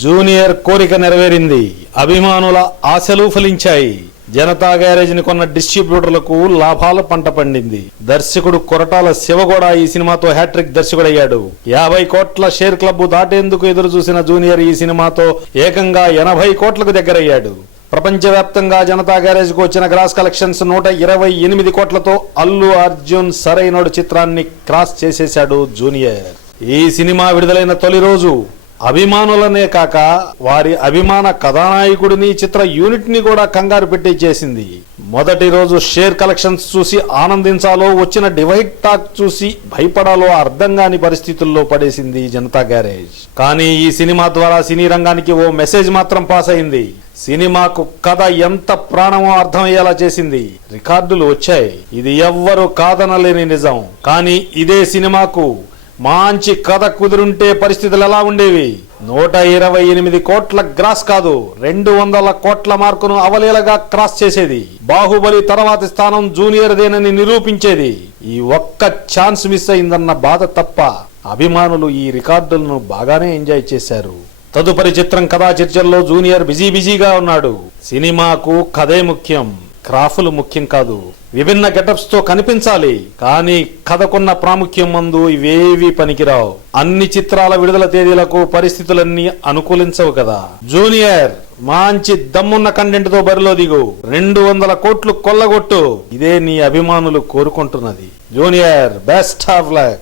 Junior కోరిక నెరవేరింది. అభిమానుల ఆశలు ఫలించాయి. జనతా గ్యారేజ్ని కొన్న డిస్ట్రిబ్యూటర్లకు లాభాల పంట పండింది. దర్శకుడు కొరటాల శివ కూడా ఈ సినిమాతో హ్యాట్రిక్ దర్శకుడయ్యాడు. యాభై కోట్ల షేర్ క్లబ్ దాటేందుకు ఎదురు చూసిన జూనియర్ ఈ సినిమాతో ఏకంగా ఎనభై కోట్లకు దగ్గరయ్యాడు. ప్రపంచవ్యాప్తంగా జనతా గ్యారేజ్కు వచ్చిన గ్రాస్ కలెక్షన్స్ నూట ఇరవై ఎనిమిది కోట్లతో అల్లు అర్జున్ సరైనడు చిత్రాన్ని క్రాస్ చేసేశాడు జూనియర్. ఈ సినిమా విడుదలైన తొలి రోజు అభిమానులనే కాక వారి అభిమాన కథానాయకుడిని చిత్ర యూనిట్ని కూడా కంగారు పెట్టి చేసింది. మొదటి రోజు షేర్ కలెక్షన్స్ చూసి ఆనందించాలో వచ్చిన డివైడ్ టాక్ చూసి భయపడాలో అర్థం కాని పరిస్థితుల్లో పడేసింది జనతా గ్యారేజ్. కానీ ఈ సినిమా ద్వారా సినీ రంగానికి ఓ మెసేజ్ మాత్రం పాస్ అయింది. సినిమాకు కథ ఎంత ప్రాణమో అర్థమయ్యేలా చేసింది. రికార్డులు వచ్చాయి. ఇది ఎవ్వరు కాదనలేని నిజం. కానీ ఇదే సినిమాకు మంచి కథ కుదురుంటే పరిస్థితులు ఎలా ఉండేవి? నూట ఇరవై ఎనిమిది కోట్ల గ్రాస్ కాదు రెండు వందల కోట్ల మార్కును అవలీలగా క్రాస్ చేసేది. బాహుబలి తర్వాతి స్థానం జూనియర్ దేనని నిరూపించేది. ఈ ఒక్క ఛాన్స్ మిస్ అయిందన్న బాధ తప్ప అభిమానులు ఈ రికార్డులను బాగానే ఎంజాయ్ చేశారు. తదుపరి చిత్రం కథా చర్చల్లో జూనియర్ బిజీ బిజీగా ఉన్నాడు. సినిమాకు కథే ముఖ్యం క్రాఫులు ముఖ్యం కాదు. విభిన్న గెటప్స్తో కనిపించాలి కానీ కథకున్న ప్రాముఖ్యం మందు ఇవేవి పనికిరావు. అన్ని చిత్రాల విడుదల తేదీలకు పరిస్థితులన్నీ అనుకూలించవు కదా. జూనియర్ మంచి దమ్మున్న కంటెంట్తో బరిలో దిగు. రెండు వందల కోట్లు కొల్లగొట్టు. ఇదే నీ అభిమానులు కోరుకుంటున్నది. Junior best of luck.